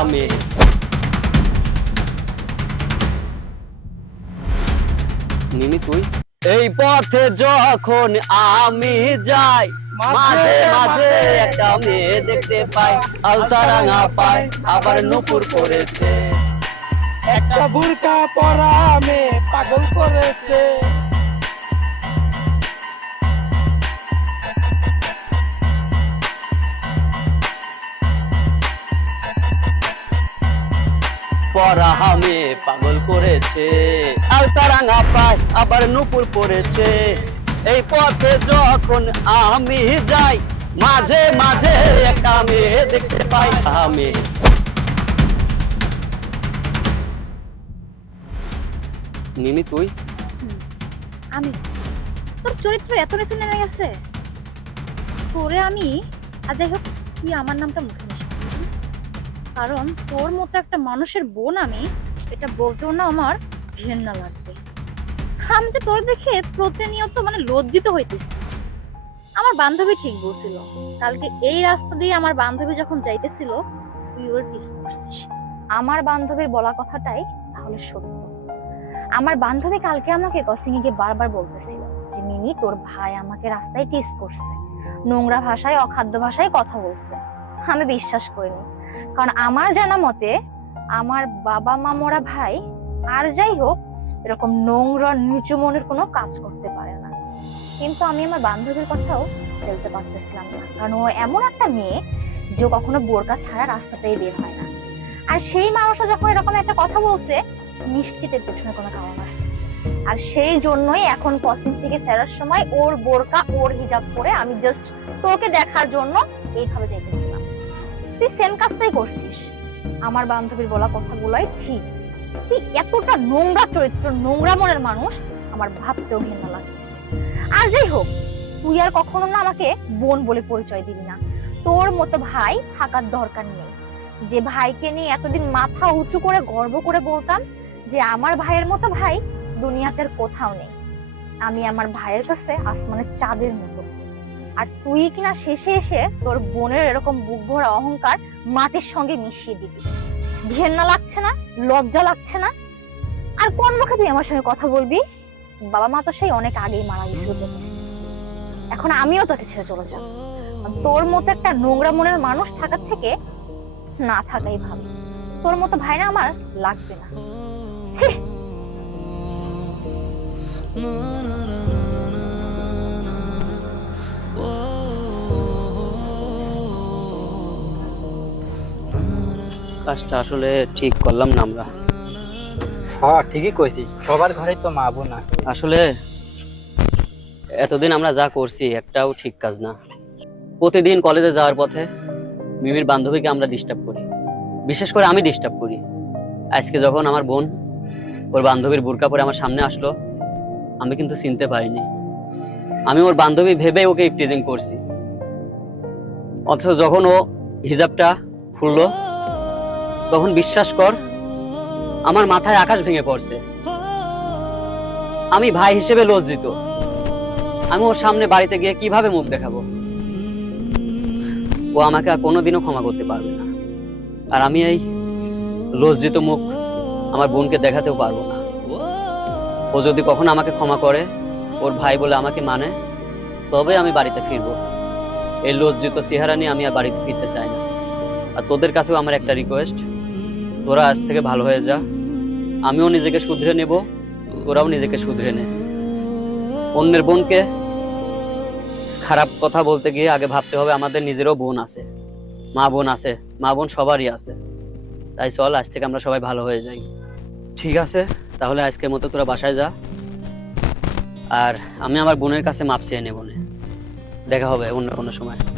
আমি মিমি তুই? এই পথে যখন আমি যাই মাঝে মাঝে একটা মেয়ে দেখতে পাই। আলতা রাঙা পাই আবার নুপুর করেছে একটা বুরকা পরা মেয়ে পাগল করেছে। পরা আমি পাগল করেছে। আলতা রাঙা পাই আবার নুপুর পড়েছে এই পথে যখন আমি যাই, মাঝে মাঝে একটা মেয়ে দেখতে পাই আমি। তুই? আমি। তোর চরিত্র এত নিচে নেমে গেছে। তোরে আমি, আর যাই হোক, তুই আমার নামটা মুখে? কারণ তোর মতো একটা মানুষের বোন আমি, এটা বলতেও না আমার ঘেন্না লাগবে। আমি তো তোর দেখে প্রতিনিয়ত মানে লজ্জিত হইতেছি। আমার বান্ধবী ঠিক বলছিল, কালকে এই রাস্তা দিয়ে আমার বান্ধবী যখন যাইতেছিল, তুই ওর টিস করছিস আমার বান্ধবীর বলা কথাটাই তাহলে সত্য। আমার বান্ধবী কালকে আমাকে কসিংয়ে গিয়ে বারবার বলতেছিল যে, মিমি, তোর ভাই আমাকে রাস্তায় টিস করছে। নোংরা ভাষায়, অখাদ্য ভাষায় কথা বলছে। আমি বিশ্বাস করিনি। কারণ আমার জানা মতে, আমার বাবা মা মোরা ভাই আর যাই হোক, এরকম নোংরা, নিচু মনের কোনো কাজ করতে পারে না। কিন্তু আমি আমার বান্ধবীর কথাও ফেলতে পারতেছিলাম না। কারণ ও এমন একটা মেয়ে যে কখনো বোরকা ছাড়া রাস্তাতেই বের হয় না। আর সেই মানুষটা যখন এরকম একটা কথা বলছে নিশ্চিত এর পেছনে কোনো কারণ আছে। আর সেই জন্যই এখন পশ্চিম থেকে ফেরার সময় ওর বোরকা, ওর হিজাব পরে আমি জাস্ট তোকে দেখার জন্য এইভাবে যাইতেছিলাম। তুই সেম কাজটাই করছিস। আমার বান্ধবীর বলা কথাগুলোই ঠিক। তুই এতটা নোংরা চরিত্র, নোংরা মনের মানুষ, আমার ভাবতেও ঘেন্না লাগতেছে। আর যাই হোক, তুই আর কখনো না আমাকে বোন বলে পরিচয় দিবি না। তোর মতো ভাই থাকার দরকার নেই। যে ভাইকে নিয়ে এতদিন মাথা উঁচু করে গর্ব করে বলতাম, যে আমার ভাইয়ের মতো ভাই দুনিয়াতে কোথাও নেই। আমি আমার ভাইয়ের কাছে আসমানের চাঁদের মতো। আর তুই কিনা শেষে এসে তোর বোনের এরকম বুক ভরা অহংকার মাটির সঙ্গে মিশিয়ে দিবি ঘেন্না লাগছে না, লজ্জা লাগছে না? আর কোন মুখে তুই আমার সঙ্গে কথা বলবি? বাবা মা তো সেই অনেক আগেই মারা গেছিল এখন আমিও তোকে ছেড়ে চলে যাব। তোর মতো একটা নোংরা মনের মানুষ থাকার থেকে না থাকাই ভালো। তোর মতো ভাই না আমার লাগবে না। ছি! কাজটা আসলে ঠিক করলাম না আমরা। হ্যাঁ ঠিকই কইছিস সবার ঘরে তো মা বোন আছে। আসলে এতদিন আমরা যা করছি একটাও ঠিক কাজ না। প্রতিদিন কলেজে যাওয়ার পথে মিমির বান্ধবীকে আমরা ডিস্টার্ব করি। বিশেষ করে আমি ডিস্টার্ব করি। আজকে যখন আমার বোন ওর বান্ধবীর বুরকা পরে আমার সামনে আসলো আমি কিন্তু চিনতে পারিনি। আমি ওর বান্ধবী ভেবে ওকে ইপটিজিং করছি। অথচ যখন ও হিজাবটা খুললো তখন বিশ্বাস কর, আমার মাথায় আকাশ ভেঙে পড়ছে। আমি ভাই হিসেবে লজ্জিত। আমি ওর সামনে বাড়িতে গিয়ে কীভাবে মুখ দেখাবো? ও আমাকে আর কোনোদিনও ক্ষমা করতে পারবে না। আর আমি এই লজ্জিত মুখ আমার বোনকে দেখাতেও পারব না। ও যদি কখনো আমাকে ক্ষমা করে, ওর ভাই বলে আমাকে মানে তবে আমি বাড়িতে ফিরবো। এই লজ্জিত চেহারা নিয়ে আমি আর বাড়িতে ফিরতে চাই না। আর তোদের কাছেও আমার একটা রিকোয়েস্ট তোরা আজ থেকে ভালো হয়ে যা। আমিও নিজেকে শুধরে নেব তোরাও নিজেকে শুধরে নে। অন্যের বোনকে খারাপ কথা বলতে গিয়ে আগে ভাবতে হবে আমাদের নিজেরও বোন আছে, মা বোন আছে, মা বোন সবারই আছে। তাই চল, আজ থেকে আমরা সবাই ভালো হয়ে যাই। ঠিক আছে, তাহলে আজকের মতো তোরা বাসায় যা। আর আমি আমার বোনের কাছে মাপ চেয়ে নেব। দেখা হবে অন্য কোনো সময়।